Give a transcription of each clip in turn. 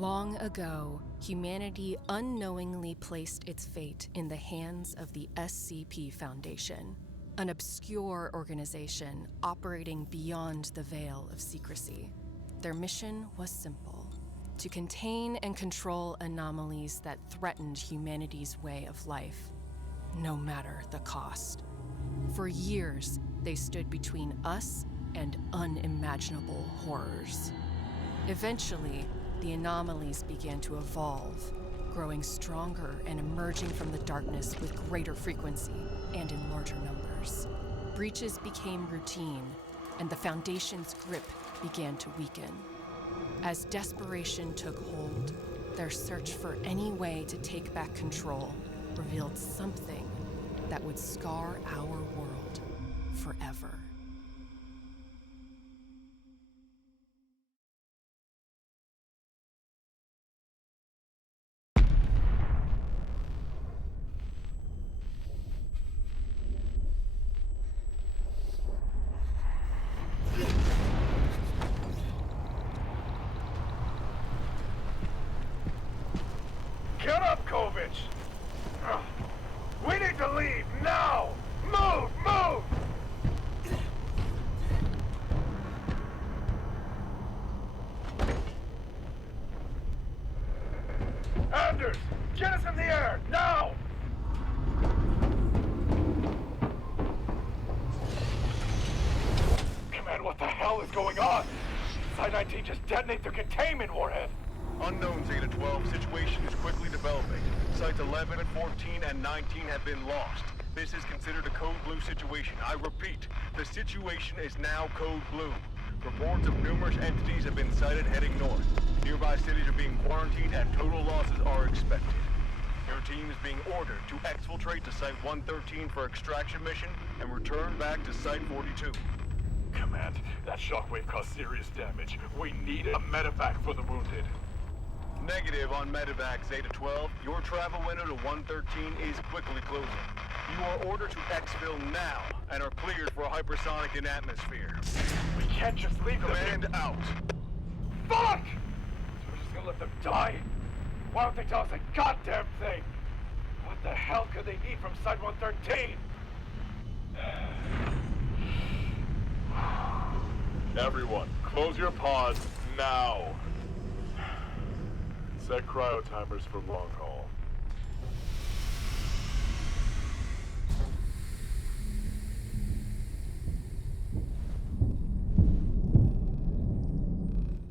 Long ago, humanity unknowingly placed its fate in the hands of the SCP Foundation, an obscure organization operating beyond the veil of secrecy. Their mission was simple: to contain and control anomalies that threatened humanity's way of life, no matter the cost. For years, they stood between us and unimaginable horrors. Eventually, the anomalies began to evolve, growing stronger and emerging from the darkness with greater frequency and in larger numbers. Breaches became routine, and the Foundation's grip began to weaken. As desperation took hold, their search for any way to take back control revealed something that would scar our world forever. Get up, Kovich! We need to leave, now! Move, move! Anders, get us in the air, now! Command, what the hell is going on? Site-19 just detonated their containment warhead! Unknown, Zeta 12. Situation is quickly developing. Sites 11 and 14 and 19 have been lost. This is considered a Code Blue situation. I repeat, the situation is now Code Blue. Reports of numerous entities have been sighted heading north. Nearby cities are being quarantined and total losses are expected. Your team is being ordered to exfiltrate to Site 113 for extraction mission and return back to Site 42. Command, that shockwave caused serious damage. We need a medevac for the wounded. Negative on medevac, Zeta 12. Your travel window to 113 is quickly closing. You are ordered to exfil now and are cleared for a hypersonic in atmosphere. We can't just leave them. Command out. Fuck! So we're just gonna let them die? Why don't they tell us a goddamn thing? What the hell could they need from Site 113? Everyone, close your pods now. Set cryo timers for long haul.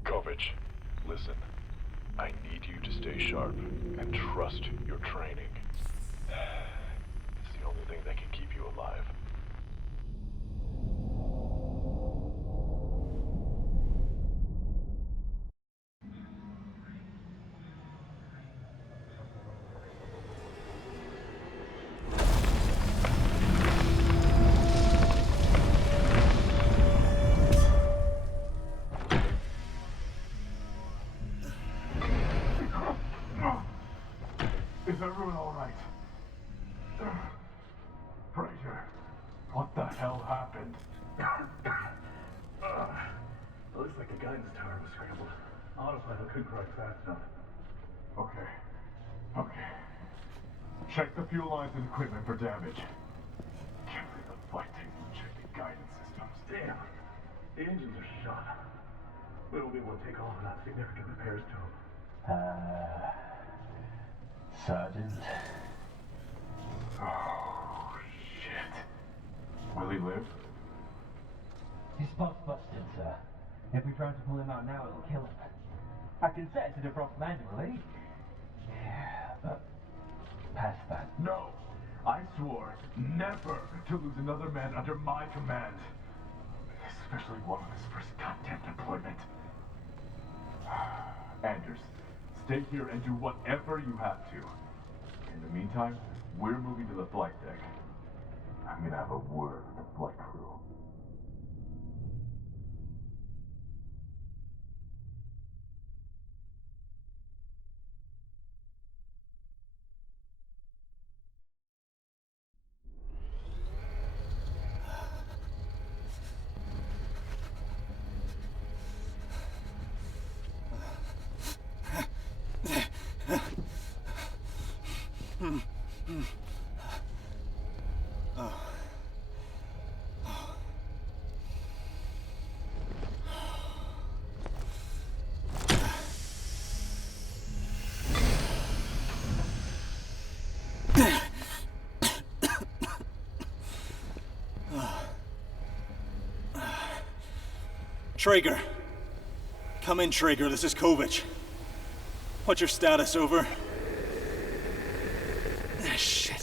Kovich, listen. I need you to stay sharp and trust your training. It's the only thing that can keep you alive. Is everyone all right? Fraser, what the hell happened? Looks like the guidance tower was scrambled. Autopilot couldn't correct fast enough. Okay. Check the fuel lines and equipment for damage. Can't believe the flight team checked the guidance systems. Damn. The engines are shot. We won't be able to take off without significant repairs to them. Sergeant. Oh, shit. Will he live? His spot's busted, sir. If we try to pull him out now, it'll kill him. I can set it to defrost manually. Yeah, but past that. No! I swore never to lose another man under my command. Especially one on his first goddamn deployment. Anders, stay here and do whatever you have to. In the meantime, we're moving to the flight deck. I'm gonna have a word with the flight crew. Traeger. Come in, Traeger. This is Kovic. What's your status, over? Ah, shit.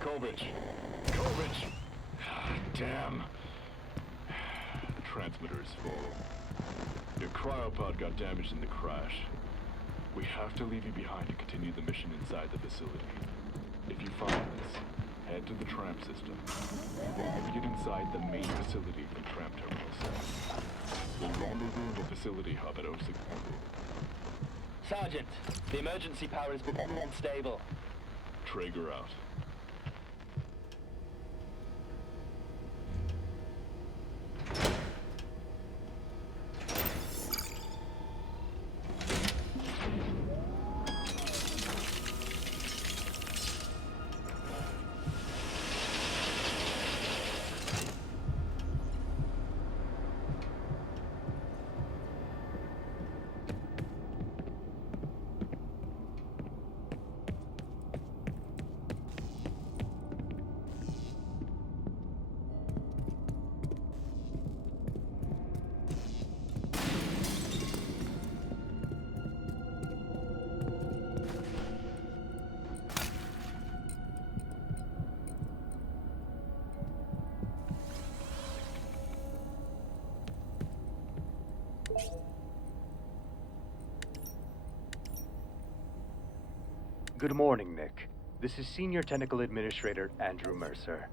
Kovic! Damn. The transmitter is full. Your cryopod got damaged in the crash. We have to leave you behind to continue the mission inside the facility. If you find this, head to the tram system. Then make it inside the main facility from Tram Terminal 7. We'll rendezvous in the facility hub at 06. Sergeant, the emergency power is becoming unstable. Traeger out. Good morning, Nick. This is Senior Technical Administrator Andrew Mercer.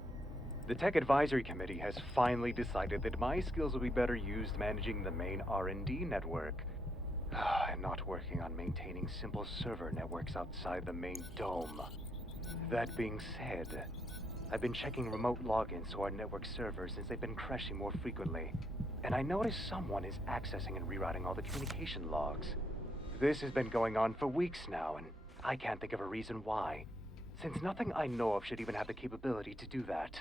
The Tech Advisory Committee has finally decided that my skills will be better used managing the main R&D network, and not working on maintaining simple server networks outside the main dome. That being said, I've been checking remote logins to our network servers since they've been crashing more frequently, and I noticed someone is accessing and rerouting all the communication logs. This has been going on for weeks now, and I can't think of a reason why, since nothing I know of should even have the capability to do that.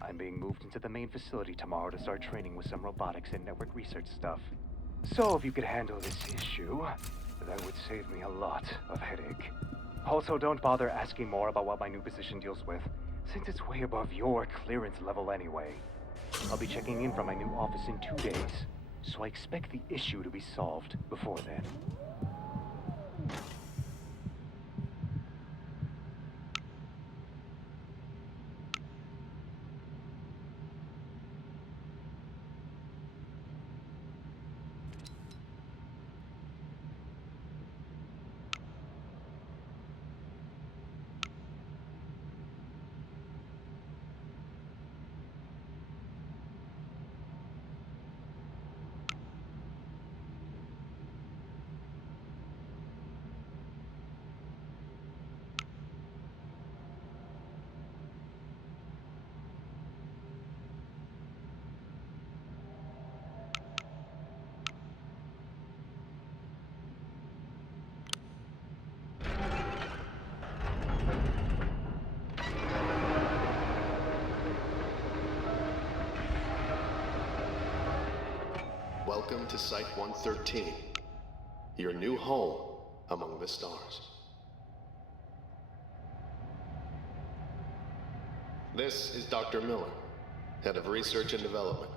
I'm being moved into the main facility tomorrow to start training with some robotics and network research stuff. So if you could handle this issue, that would save me a lot of headache. Also, don't bother asking more about what my new position deals with, since it's way above your clearance level anyway. I'll be checking in from my new office in 2 days, so I expect the issue to be solved before then. Welcome to Site-113, your new home among the stars. This is Dr. Miller, Head of Research and Development.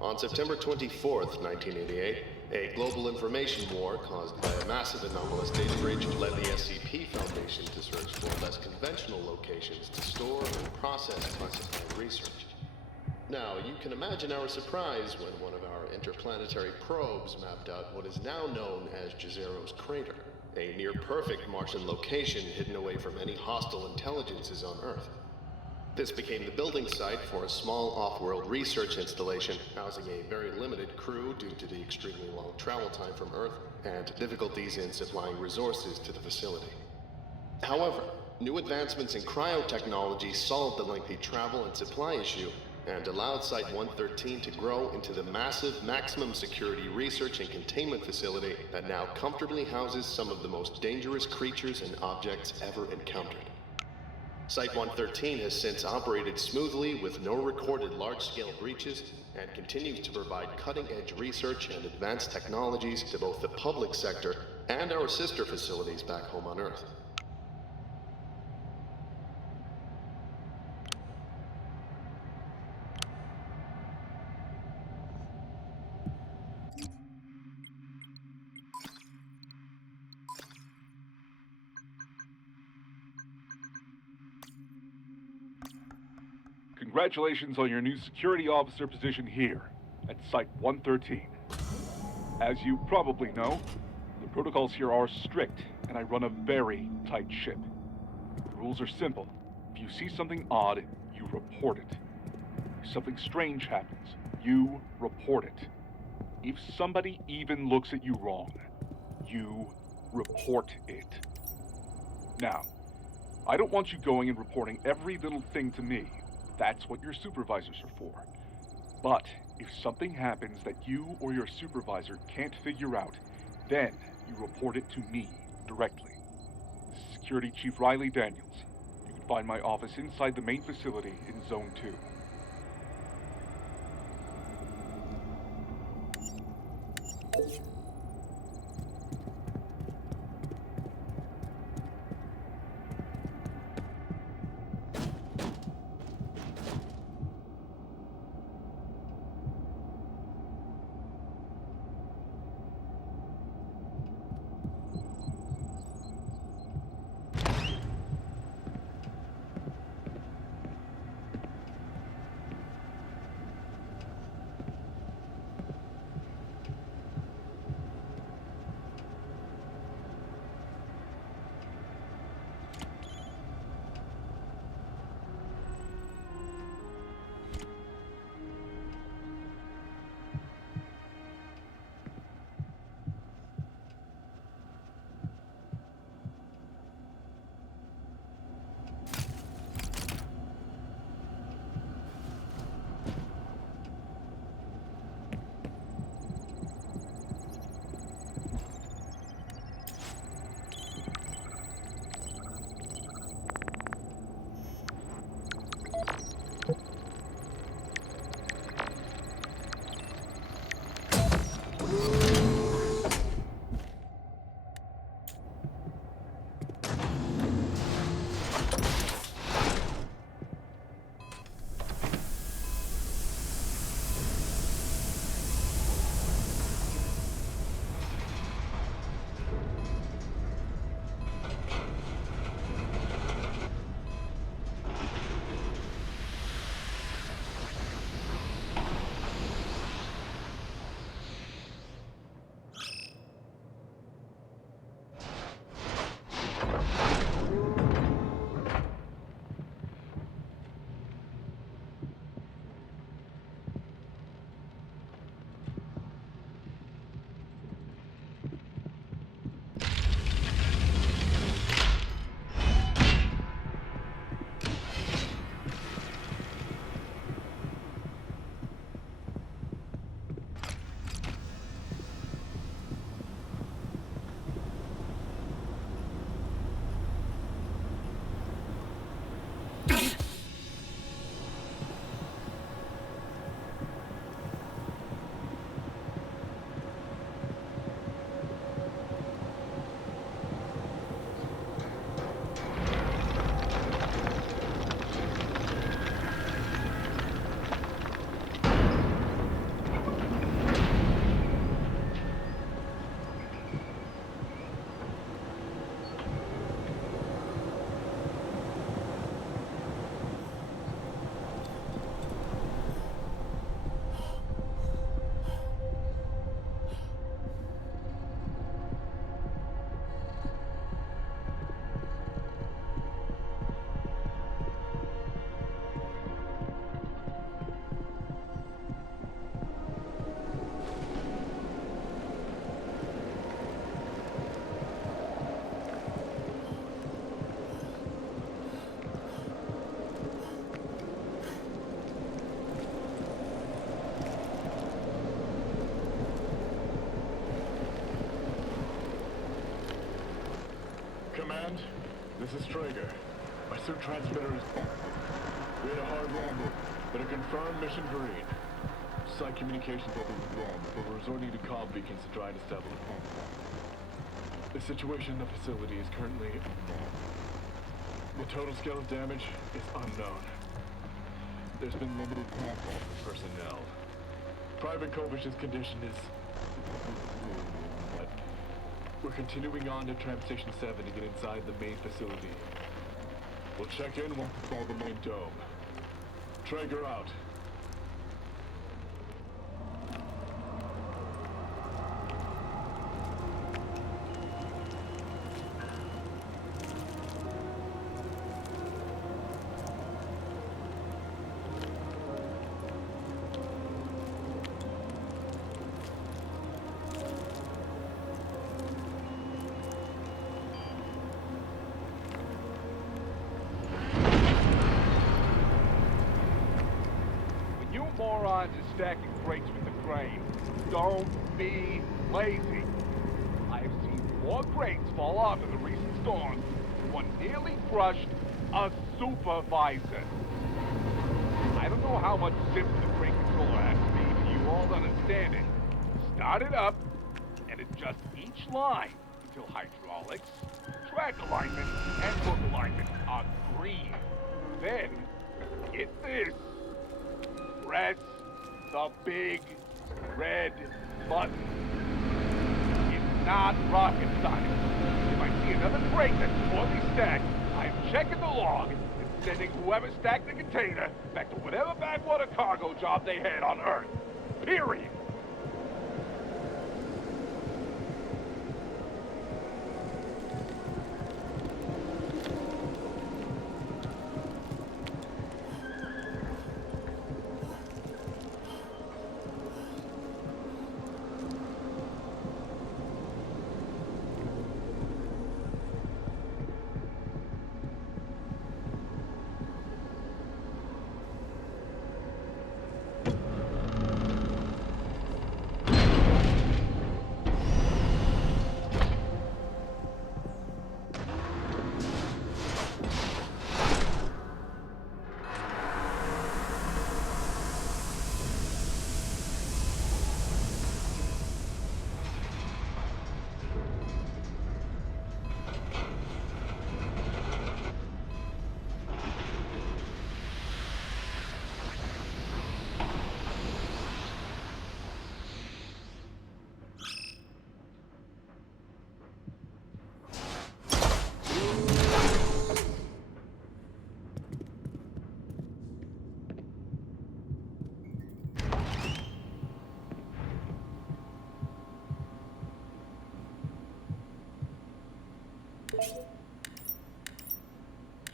On September 24th, 1988, a global information war caused by a massive anomalous data breach led the SCP Foundation to search for less conventional locations to store and process classified research. Now, you can imagine our surprise when one of our interplanetary probes mapped out what is now known as Jazero's Crater, a near-perfect Martian location hidden away from any hostile intelligences on Earth. This became the building site for a small off-world research installation, housing a very limited crew due to the extremely long travel time from Earth and difficulties in supplying resources to the facility. However, new advancements in cryotechnology solved the lengthy travel and supply issue and allowed Site-113 to grow into the massive maximum security research and containment facility that now comfortably houses some of the most dangerous creatures and objects ever encountered. Site-113 has since operated smoothly with no recorded large-scale breaches and continues to provide cutting-edge research and advanced technologies to both the public sector and our sister facilities back home on Earth. Congratulations on your new security officer position here, at Site-113. As you probably know, the protocols here are strict, and I run a very tight ship. The rules are simple. If you see something odd, you report it. If something strange happens, you report it. If somebody even looks at you wrong, you report it. Now, I don't want you going and reporting every little thing to me. That's what your supervisors are for. But if something happens that you or your supervisor can't figure out, then you report it to me directly. This is Security Chief Riley Daniels. You can find my office inside the main facility in Zone 2. This is Traeger. My suit transmitter is... We had a hard landing, but a confirmed mission green. Site communications will be wrong, but we're resorting to comm beacons to try and establish... The situation in the facility is currently unknown. The total scale of damage is unknown. There's been limited contact with personnel. Private Kovich's condition is... but we're continuing on to Tram Station 7 to get inside the main facility. We'll check in once we call the main dome. Traeger out. Morons are stacking crates with the crane. Don't be lazy. I have seen 4 crates fall off in the recent storms. One nearly crushed a supervisor. I don't know how much simple the crate controller has to be, but you all understand it. Start it up and adjust each line until hydraulics, track alignment, and hook alignment are green. Then, get this. Press the big red button. It's not rocket science. If I see another crate that's poorly stacked, I'm checking the log and sending whoever stacked the container back to whatever backwater cargo job they had on Earth. Period.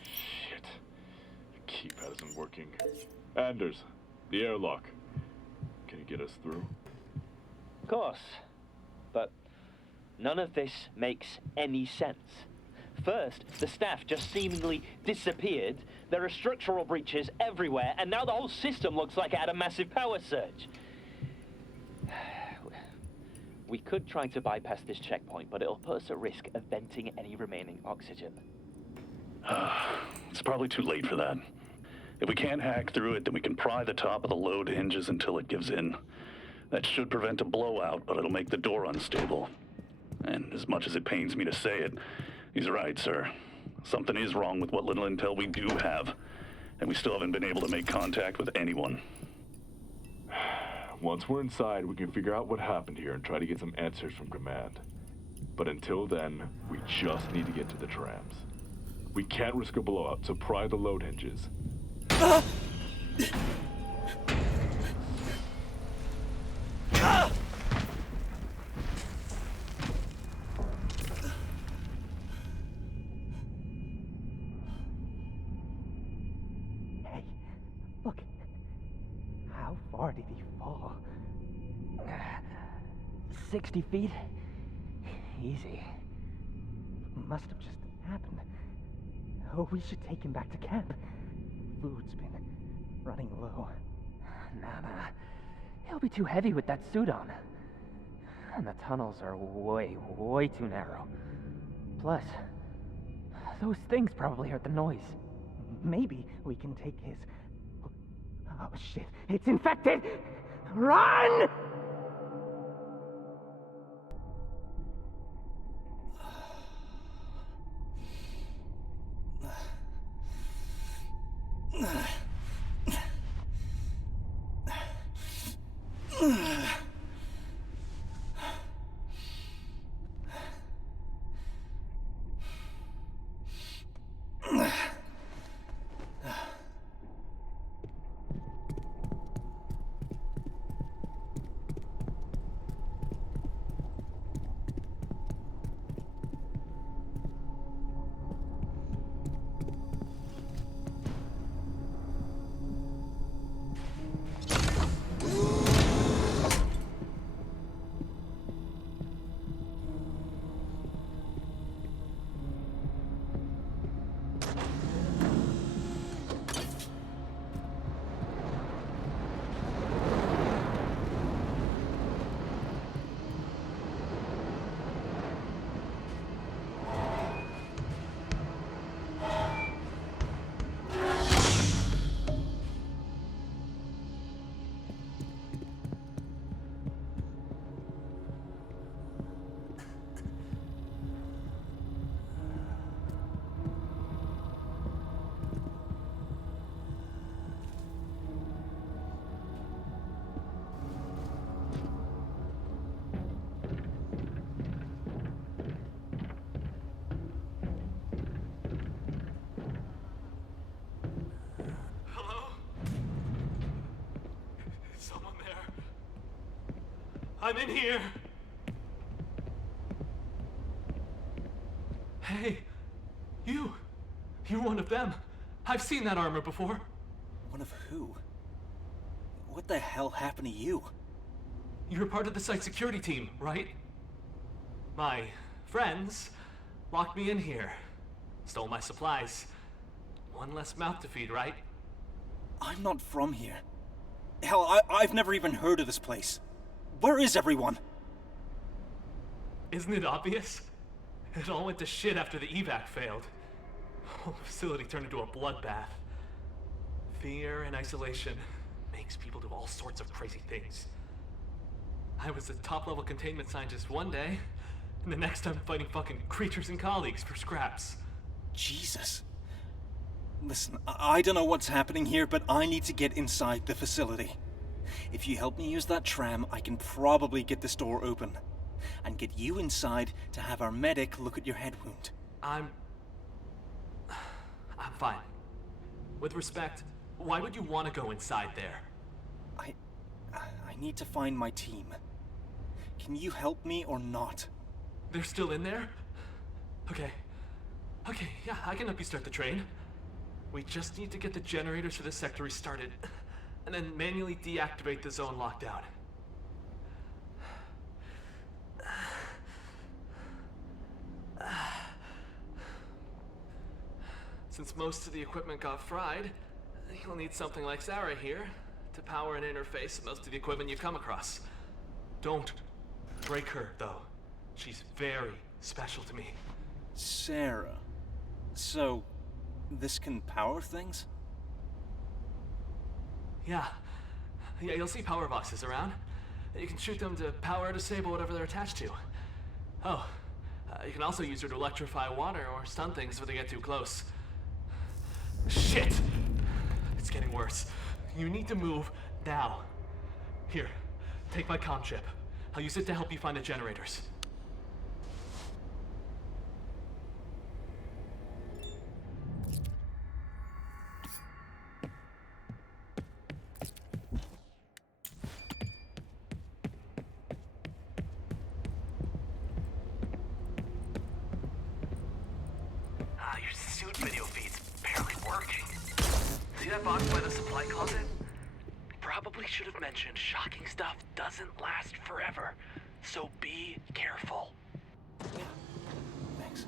Shit. The keypad isn't working. Anders, the airlock. Can you get us through? Of course. But none of this makes any sense. First, the staff just seemingly disappeared. There are structural breaches everywhere, and now the whole system looks like it had a massive power surge. We could try to bypass this checkpoint, but it'll put us at risk of venting any remaining oxygen. It's probably too late for that. If we can't hack through it, then we can pry the top of the load hinges until it gives in. That should prevent a blowout, but it'll make the door unstable. And as much as it pains me to say it, he's right, sir. Something is wrong with what little intel we do have, and we still haven't been able to make contact with anyone. Once we're inside, we can figure out what happened here and try to get some answers from command. But until then, we just need to get to the trams. We can't risk a blowout, so pry the load hinges. Hey, look. How far did he fall? 60 feet? Easy. Must have just happened. Oh, we should take him back to camp. Food's been running low. Nah. He'll be too heavy with that suit on. And the tunnels are way too narrow. Plus, Those things probably heard the noise. Maybe we can take his... Oh shit, it's infected! Run! I'm in here! Hey, you! You're one of them. I've seen that armor before. One of who? What the hell happened to you? You're part of the site security team, right? My friends locked me in here. Stole my supplies. One less mouth to feed, right? I'm not from here. Hell, I've never even heard of this place. Where is everyone? Isn't it obvious? It all went to shit after the evac failed. The whole facility turned into a bloodbath. Fear and isolation makes people do all sorts of crazy things. I was a top-level containment scientist one day, and the next I'm fighting fucking creatures and colleagues for scraps. Jesus. Listen, I don't know what's happening here, but I need to get inside the facility. If you help me use that tram, I can probably get this door open. And get you inside to have our medic look at your head wound. I'm fine. With respect, why would you want to go inside there? I need to find my team. Can you help me or not? They're still in there? Okay, yeah, I can help you start the train. We just need to get the generators for this sector restarted, and then manually deactivate the zone lockdown. Since most of the equipment got fried, you'll need something like Sarah here to power and interface most of the equipment you come across. Don't break her, though. She's very special to me. Sarah. So, this can power things? Yeah, you'll see power boxes around. You can shoot them to power or disable whatever they're attached to. Oh, you can also use her to electrify water or stun things if they get too close. Shit! It's getting worse. You need to move now. Here, take my comm chip. I'll use it to help you find the generators. Your suit video feed's barely working. See that box by the supply closet? Probably should have mentioned shocking stuff doesn't last forever, so be careful. Yeah, thanks.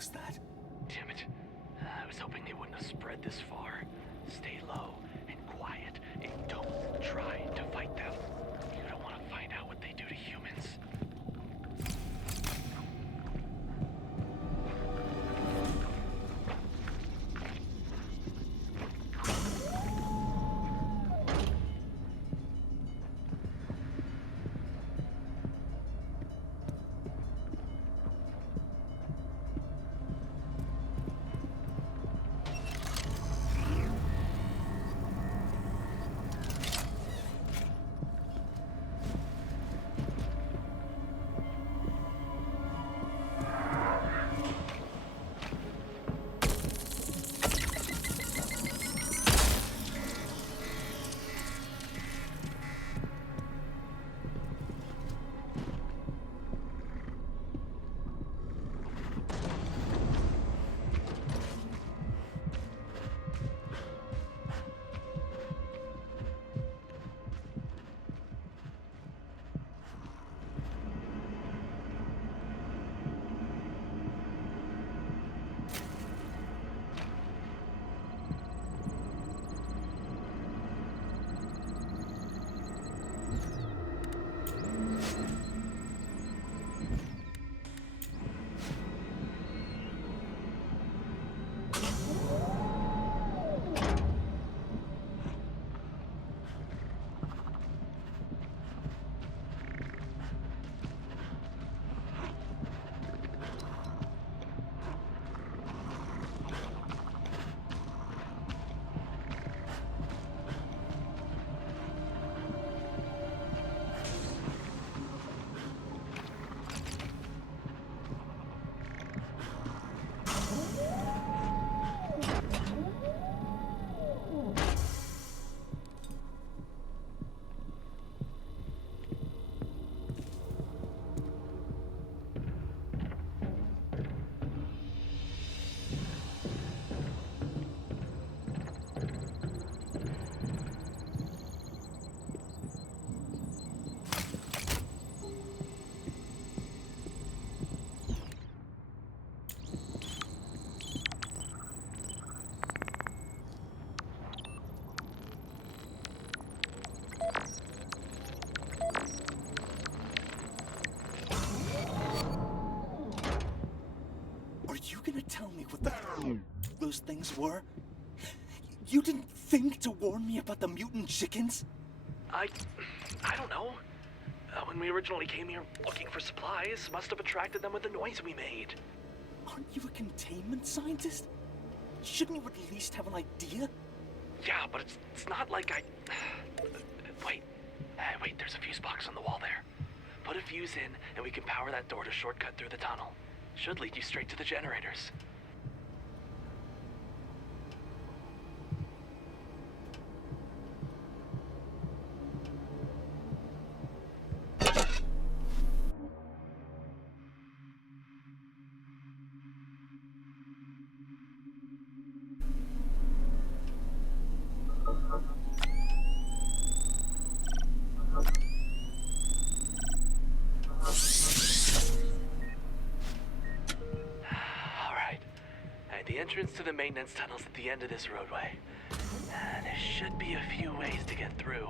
us that? Damn it. I was hoping they wouldn't have spread this far. Stay low and quiet, and don't try to fight them. You don't want to find out what they do to humans. Tell me what the hell those things were? You didn't think to warn me about the mutant chickens? I don't know. When we originally came here looking for supplies, must have attracted them with the noise we made. Aren't you a containment scientist? Shouldn't you at least have an idea? Yeah, but it's not like I... Wait, there's a fuse box on the wall there. Put a fuse in, and we can power that door to shortcut through the tunnel. Should lead you straight to the generators. Entrance to the maintenance tunnels at the end of this roadway. There should be a few ways to get through.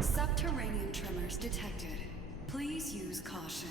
Subterranean tremors detected. Please use caution.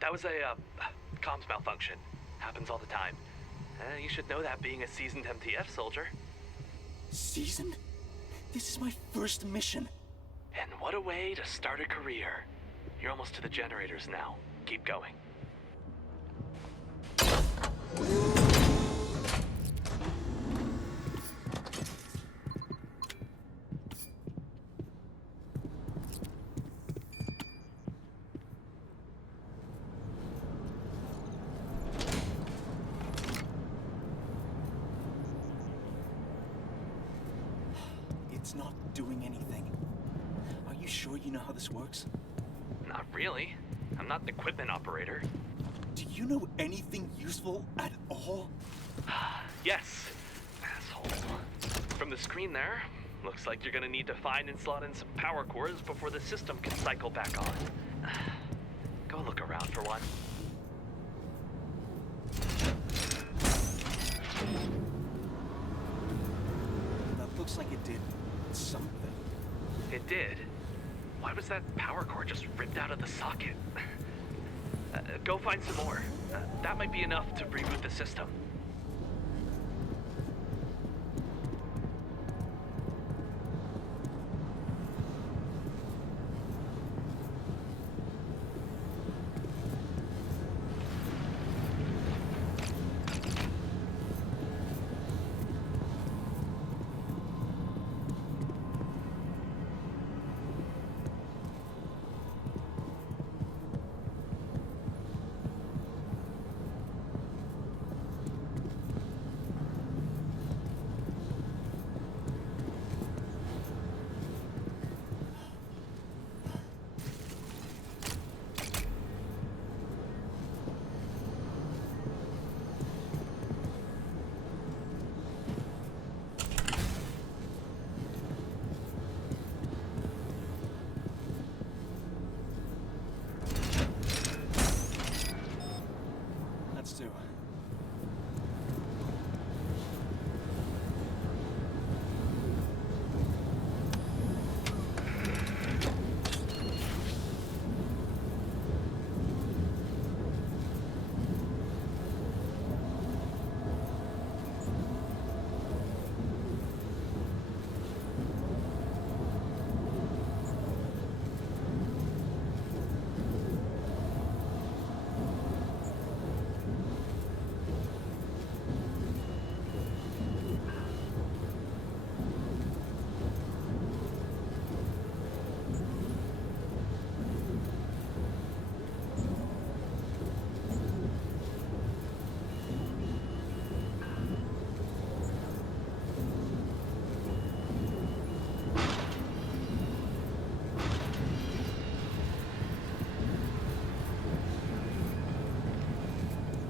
That was a comms malfunction. Happens all the time. You should know that, being a seasoned MTF soldier. Seasoned? This is my first mission. And what a way to start a career. You're almost to the generators now. Keep going. It's not doing anything. Are you sure you know how this works? Not really. I'm not an equipment operator. Do you know anything useful at all? Yes, asshole. From the screen there, looks like you're gonna need to find and slot in some power cords before the system can cycle back on. Go look around for one. That looks like it did something. It did? Why was that power cord just ripped out of the socket? Go find some more. That might be enough to reboot the system.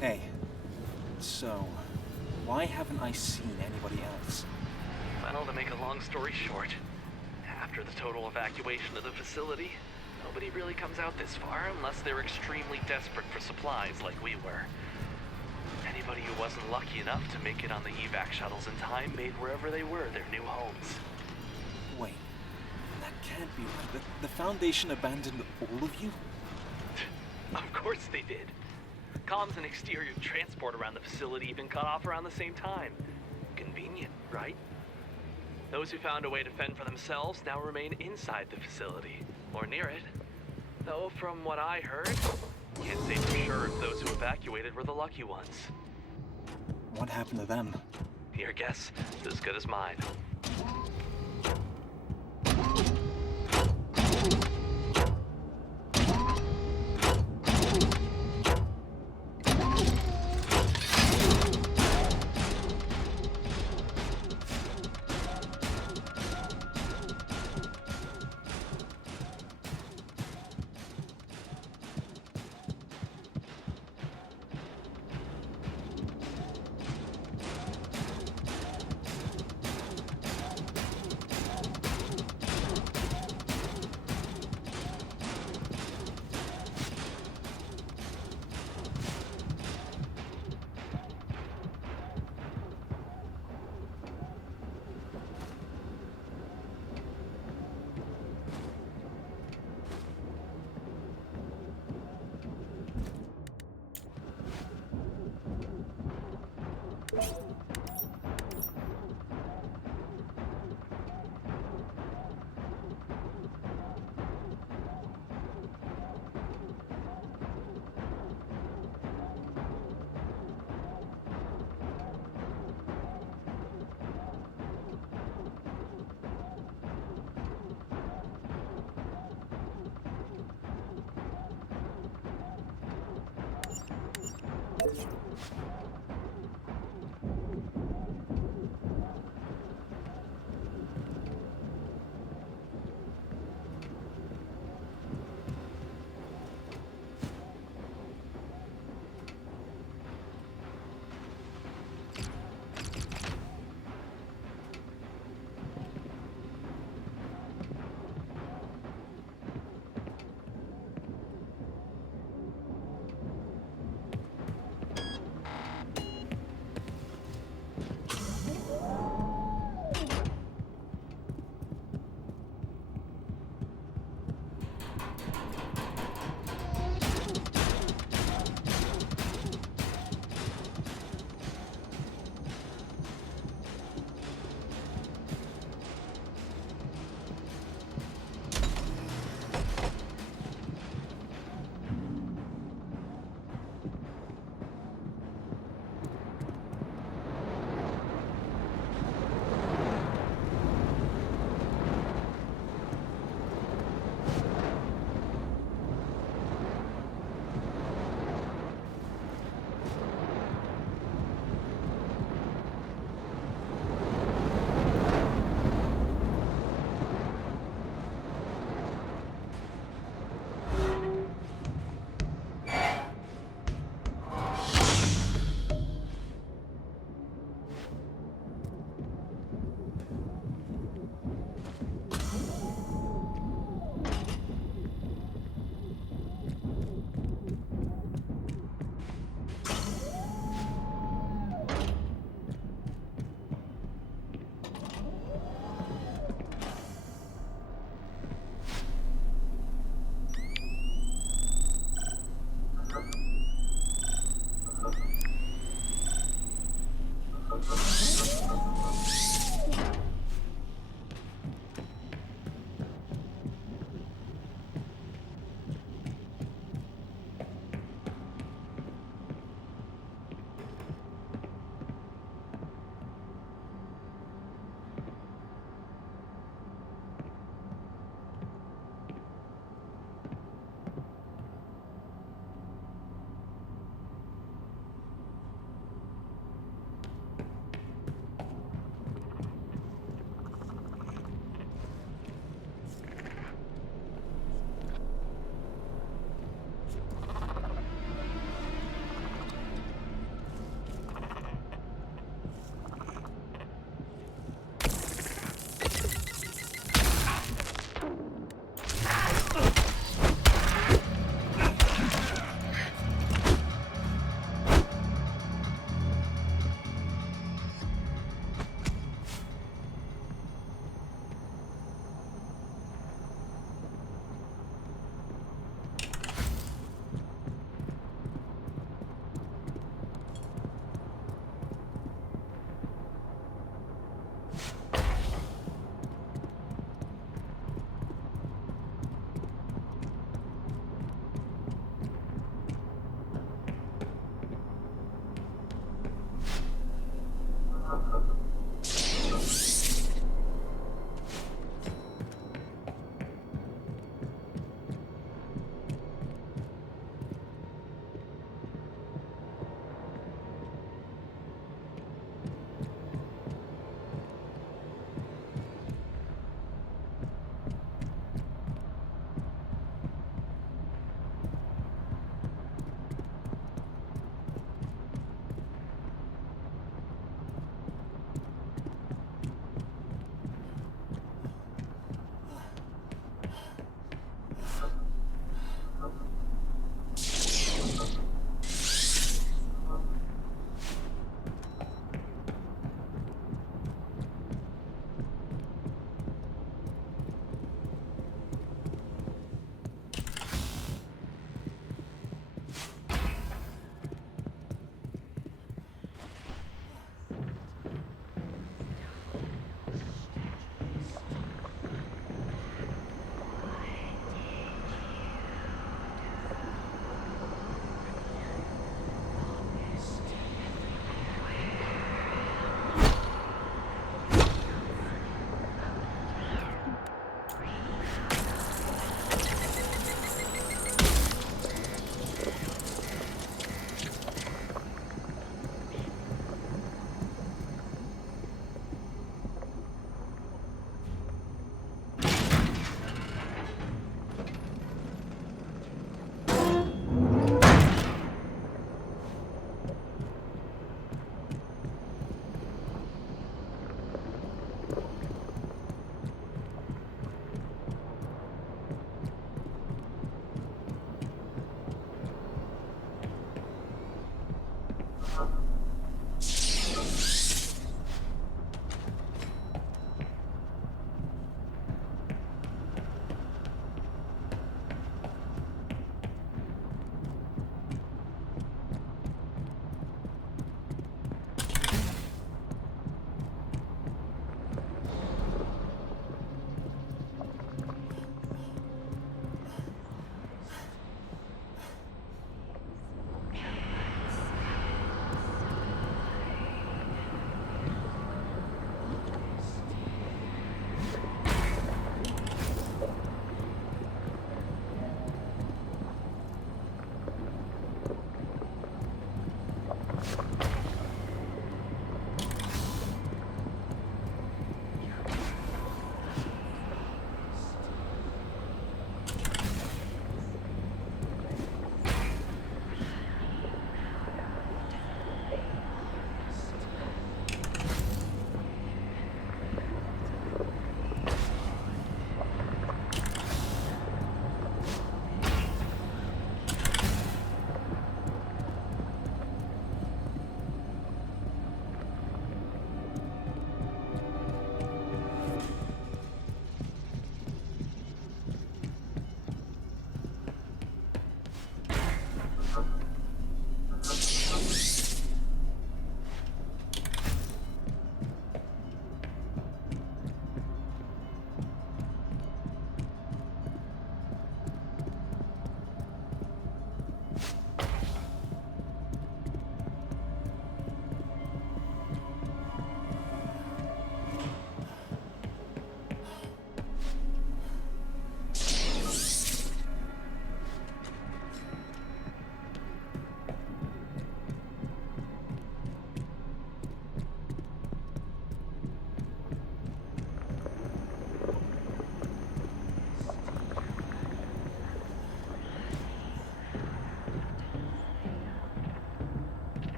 Hey, so why haven't I seen anybody else? Well, to make a long story short, after the total evacuation of the facility, nobody really comes out this far unless they're extremely desperate for supplies like we were. Anybody who wasn't lucky enough to make it on the evac shuttles in time made wherever they were their new homes. Wait, that can't be right. The Foundation abandoned all of you? Of course they did. Comms and exterior transport around the facility even cut off around the same time. Convenient, right? Those who found a way to fend for themselves now remain inside the facility, or near it. Though from what I heard, can't say for sure if those who evacuated were the lucky ones. What happened to them? Your guess is as good as mine.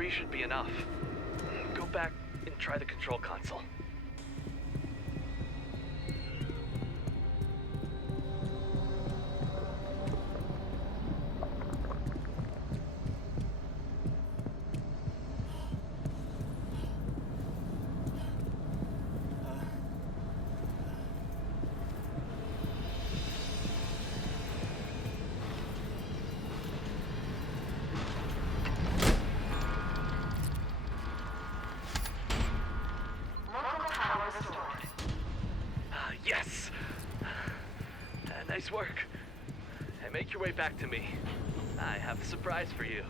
3 should be enough. Go back and try the control console. Yes! Nice work. And make your way back to me. I have a surprise for you.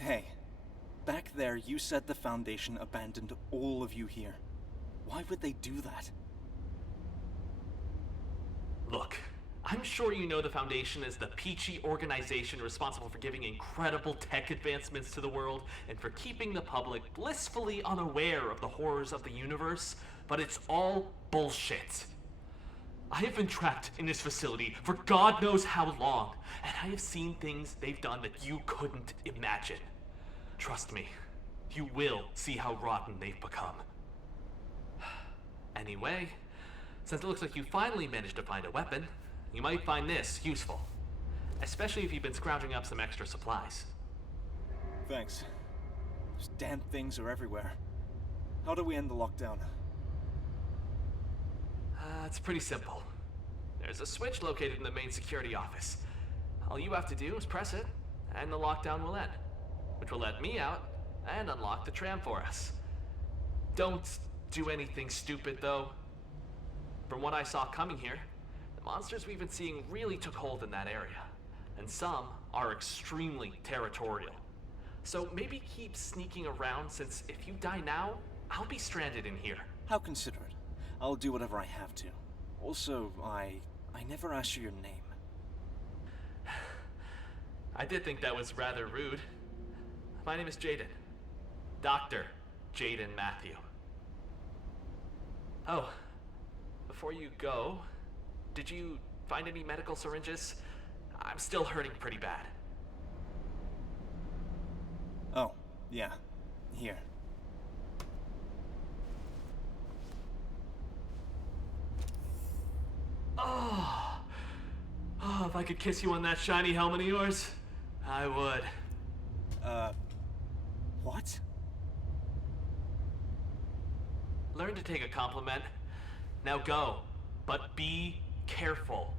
Hey, back there you said the Foundation abandoned all of you here. Why would they do that? Look, I'm sure you know the Foundation is the peachy organization responsible for giving incredible tech advancements to the world and for keeping the public blissfully unaware of the horrors of the universe, but it's all bullshit. I have been trapped in this facility for God knows how long, and I have seen things they've done that you couldn't imagine. Trust me, you will see how rotten they've become. Anyway, since it looks like you finally managed to find a weapon, you might find this useful. Especially if you've been scrounging up some extra supplies. Thanks. Those damn things are everywhere. How do we end the lockdown? It's pretty simple. There's a switch located in the main security office. All you have to do is press it, and the lockdown will end. Which will let me out, and unlock the tram for us. Don't do anything stupid, though. From what I saw coming here, the monsters we've been seeing really took hold in that area. And some are extremely territorial. So maybe keep sneaking around, since if you die now, I'll be stranded in here. How considerate. I'll do whatever I have to. Also, I never asked you your name. I did think that was rather rude. My name is Jaden. Dr. Jaden Matthew. Oh, before you go, did you find any medical syringes? I'm still hurting pretty bad. Oh, yeah. Here. Oh, Oh, if I could kiss you on that shiny helmet of yours, I would. What? Learn to take a compliment. Now go, but be careful.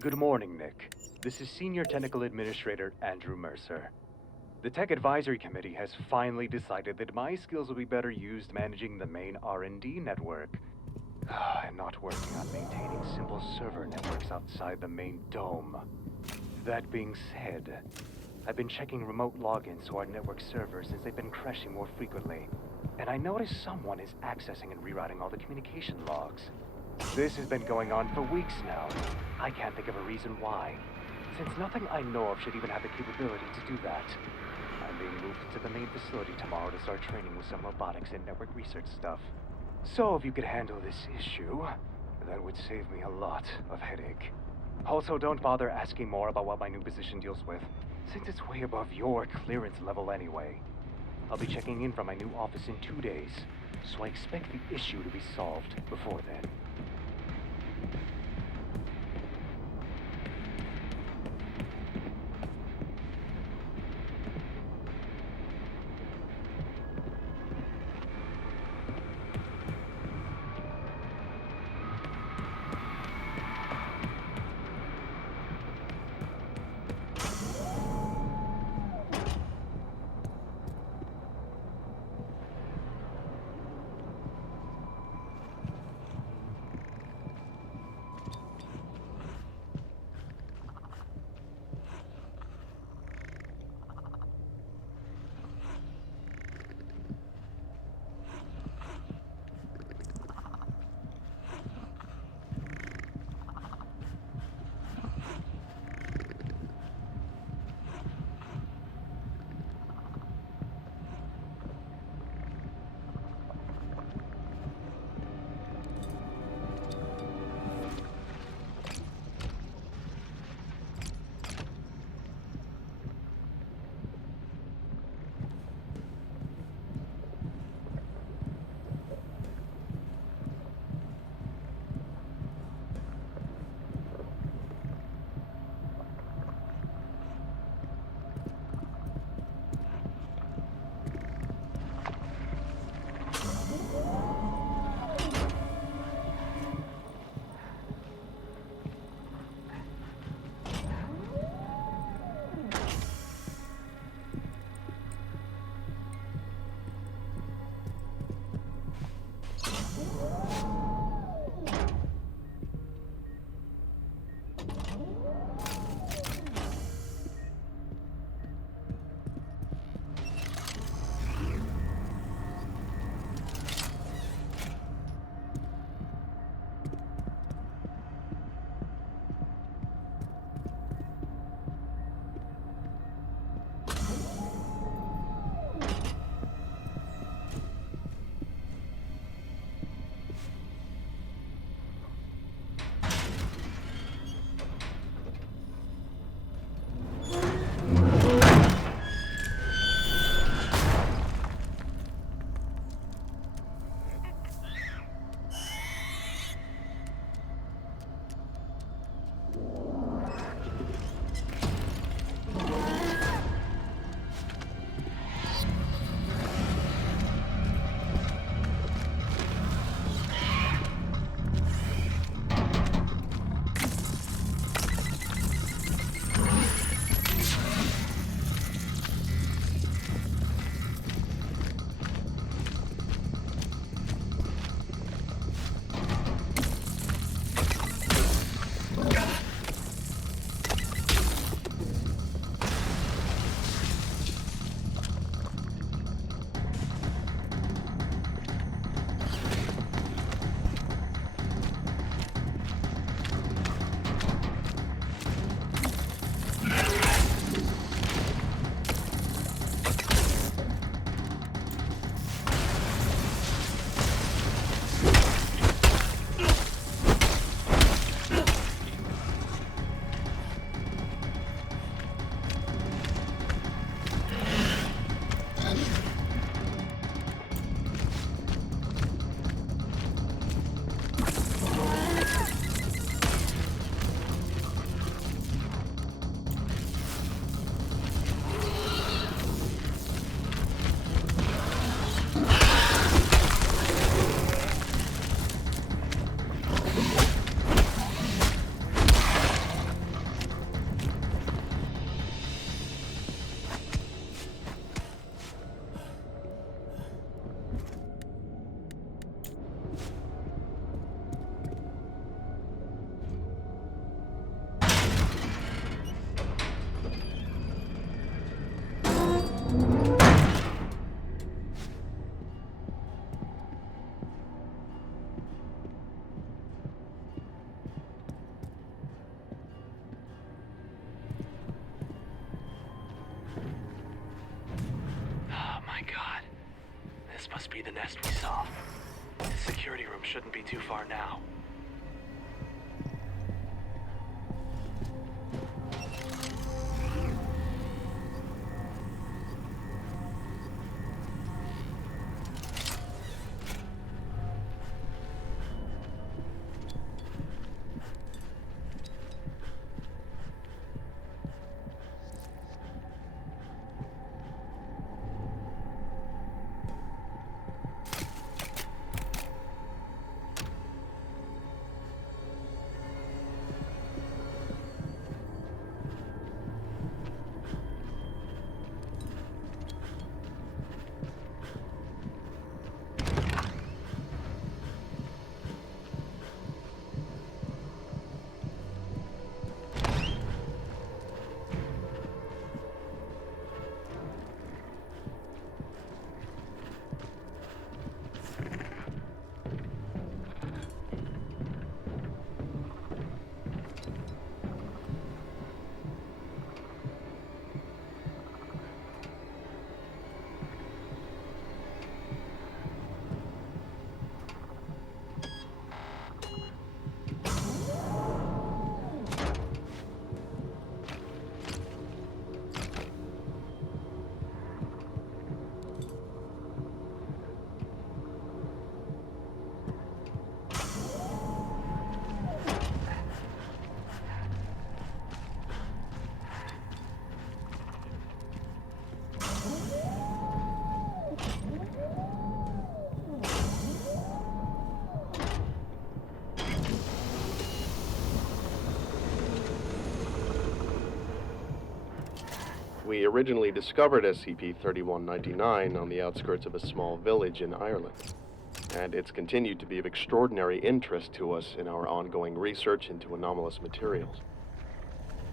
Good morning, Nick. This is Senior Technical Administrator Andrew Mercer. The Tech Advisory Committee has finally decided that my skills will be better used managing the main R&D network, and not working on maintaining simple server networks outside the main dome. That being said, I've been checking remote logins to our network servers since they've been crashing more frequently, and I noticed someone is accessing and rerouting all the communication logs. This has been going on for weeks now. I can't think of a reason why, since nothing I know of should even have the capability to do that. I'm being moved to the main facility tomorrow to start training with some robotics and network research stuff. So if you could handle this issue, that would save me a lot of headache. Also, don't bother asking more about what my new position deals with, since it's way above your clearance level anyway. I'll be checking in from my new office in 2 days, so I expect the issue to be solved before then. must be the nest we saw. The security room shouldn't be too far now. We originally discovered SCP-3199 on the outskirts of a small village in Ireland, and it's continued to be of extraordinary interest to us in our ongoing research into anomalous materials.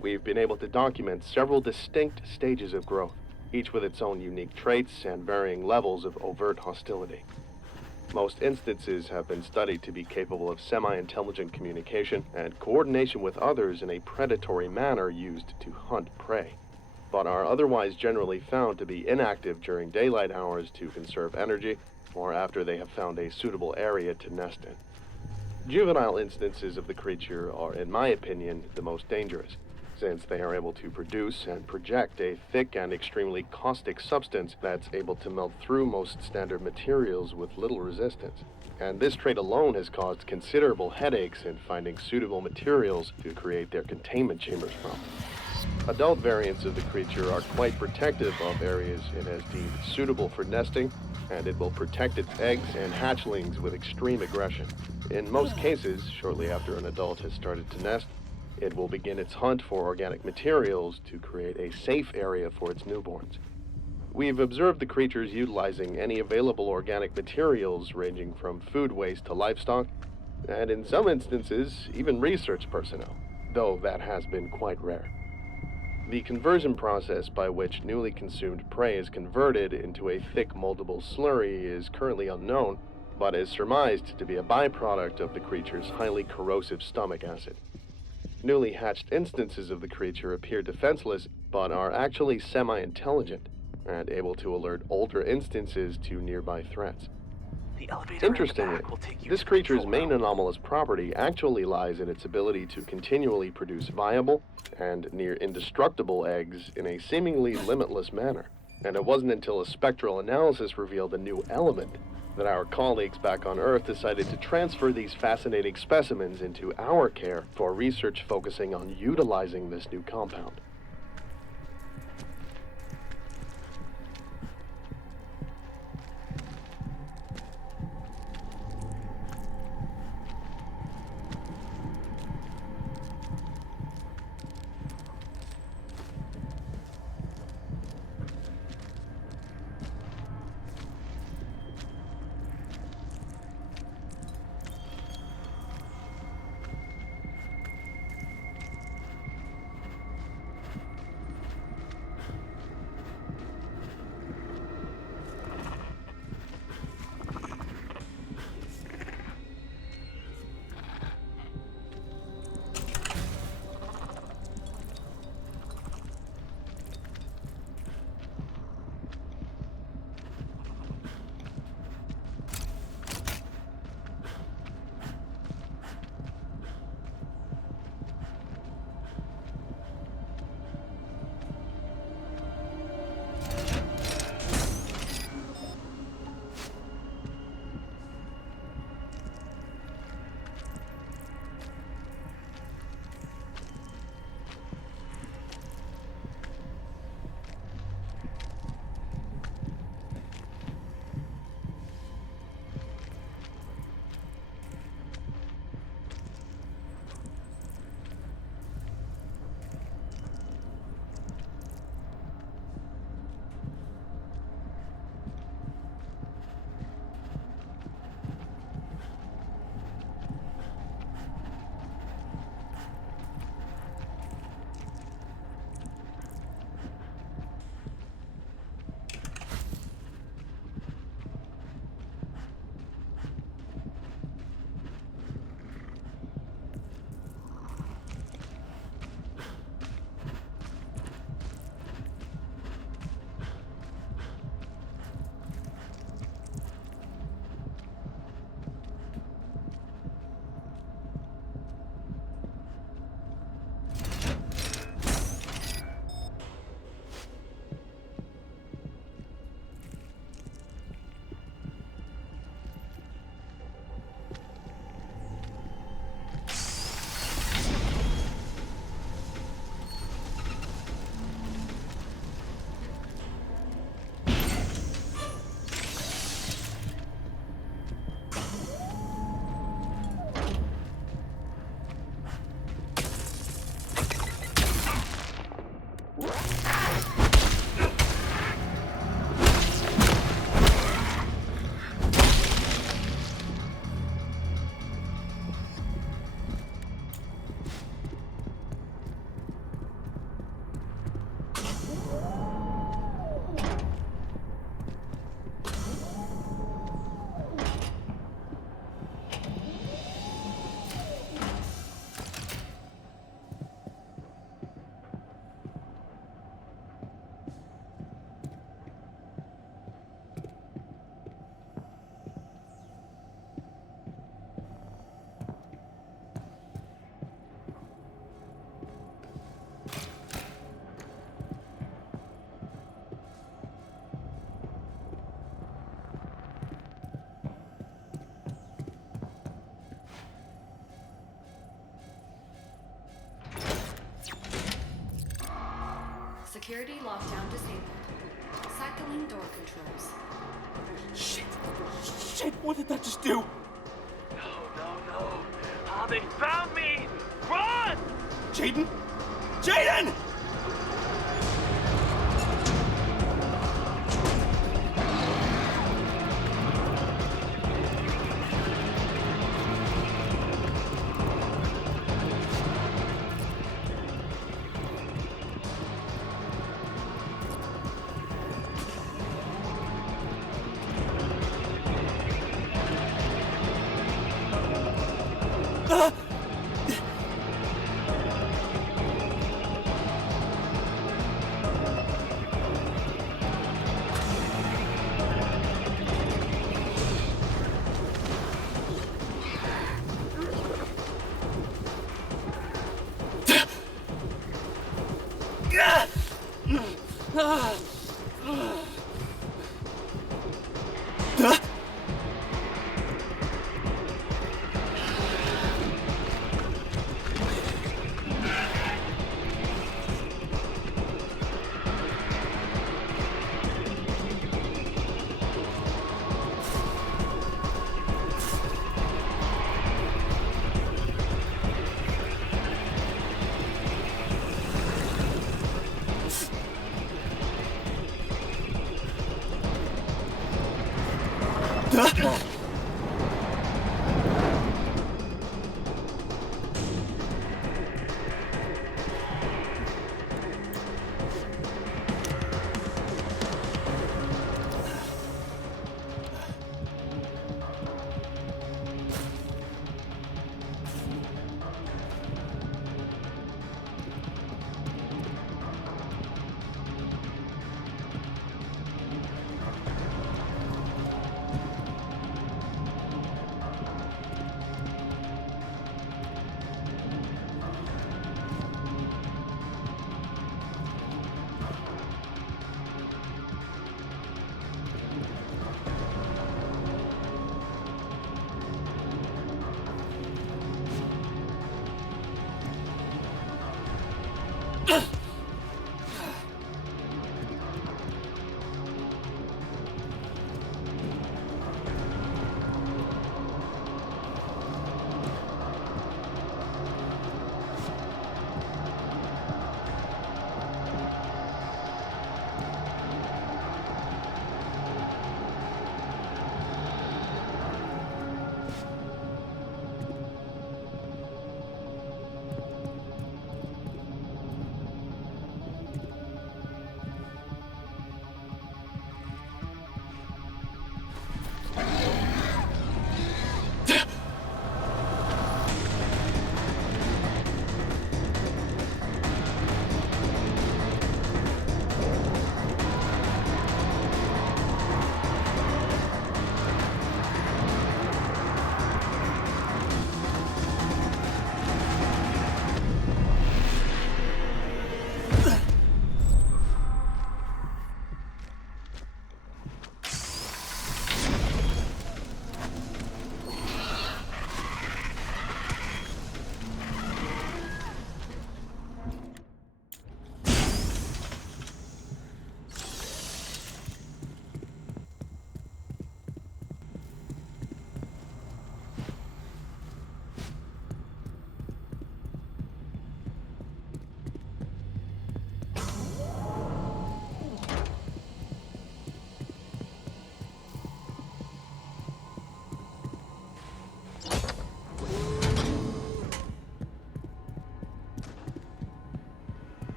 We've been able to document several distinct stages of growth, each with its own unique traits and varying levels of overt hostility. Most instances have been studied to be capable of semi-intelligent communication and coordination with others in a predatory manner used to hunt prey, but are otherwise generally found to be inactive during daylight hours to conserve energy, or after they have found a suitable area to nest in. Juvenile instances of the creature are, in my opinion, the most dangerous, since they are able to produce and project a thick and extremely caustic substance that's able to melt through most standard materials with little resistance. And this trait alone has caused considerable headaches in finding suitable materials to create their containment chambers from. Adult variants of the creature are quite protective of areas it has deemed suitable for nesting, and it will protect its eggs and hatchlings with extreme aggression. In most cases, shortly after an adult has started to nest, it will begin its hunt for organic materials to create a safe area for its newborns. We've observed the creatures utilizing any available organic materials ranging from food waste to livestock, and in some instances, even research personnel, though that has been quite rare. The conversion process by which newly consumed prey is converted into a thick moldable slurry is currently unknown, but is surmised to be a byproduct of the creature's highly corrosive stomach acid. Newly hatched instances of the creature appear defenseless, but are actually semi-intelligent and able to alert older instances to nearby threats. Interestingly, this creature's main anomalous property actually lies in its ability to continually produce viable and near indestructible eggs in a seemingly limitless manner. And it wasn't until a spectral analysis revealed a new element that our colleagues back on Earth decided to transfer these fascinating specimens into our care for research focusing on utilizing this new compound. Security lockdown disabled. Cycling door controls. Shit! Shit, what did that just do? No. Ah, they found me! Run! Jaden? Jaden!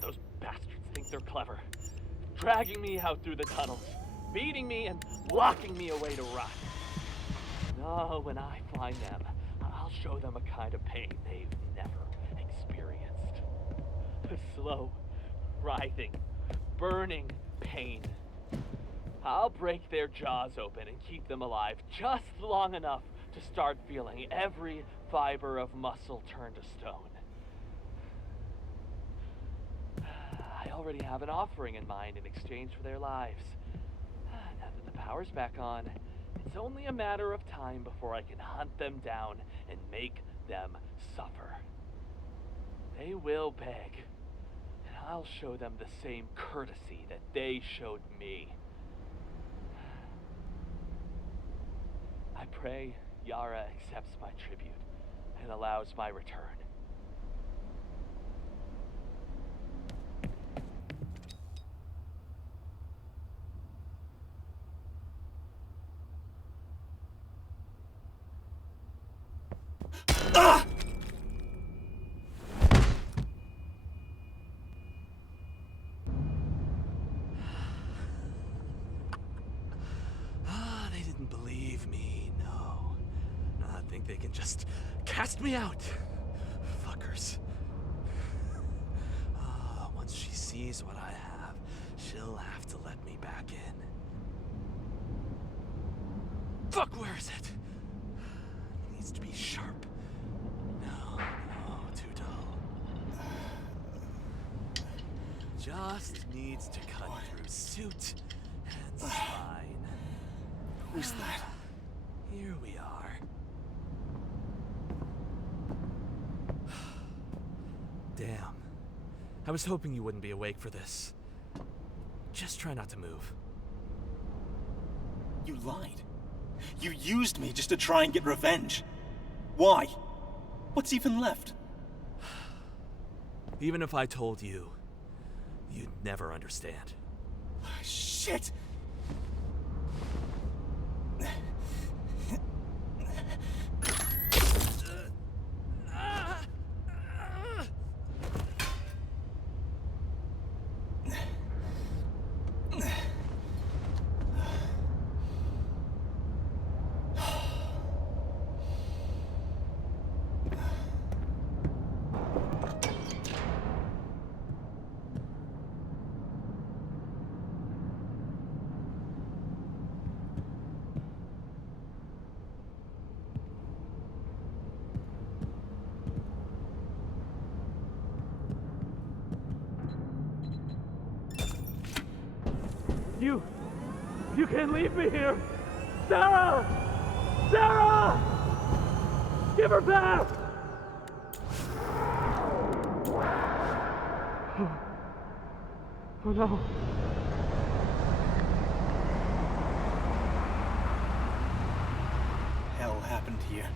Those bastards think they're clever. Dragging me out through the tunnels, beating me and locking me away to rot. No, when I find them, I'll show them a kind of pain they've never experienced. The slow, writhing, burning pain. I'll break their jaws open and keep them alive just long enough to start feeling every fiber of muscle turn to stone. I already have an offering in mind in exchange for their lives. Now that the power's back on, it's only a matter of time before I can hunt them down and make them suffer. They will beg, and I'll show them the same courtesy that they showed me. I pray Yara accepts my tribute and allows my return. They didn't believe me, no. I think they can just cast me out. Fuckers. Once she sees what I have, she'll have to let me back in. Fuck, where is it? It needs to be sharp. No, too dull. Just needs to cut through suit and spine. Who's that? Here we are. Damn. I was hoping you wouldn't be awake for this. Just try not to move. You lied. You used me just to try and get revenge. Why? What's even left? Even if I told you, you'd never understand. Shit! You can't leave me here! Sarah! Sarah! Give her back! Oh no. Hell happened here.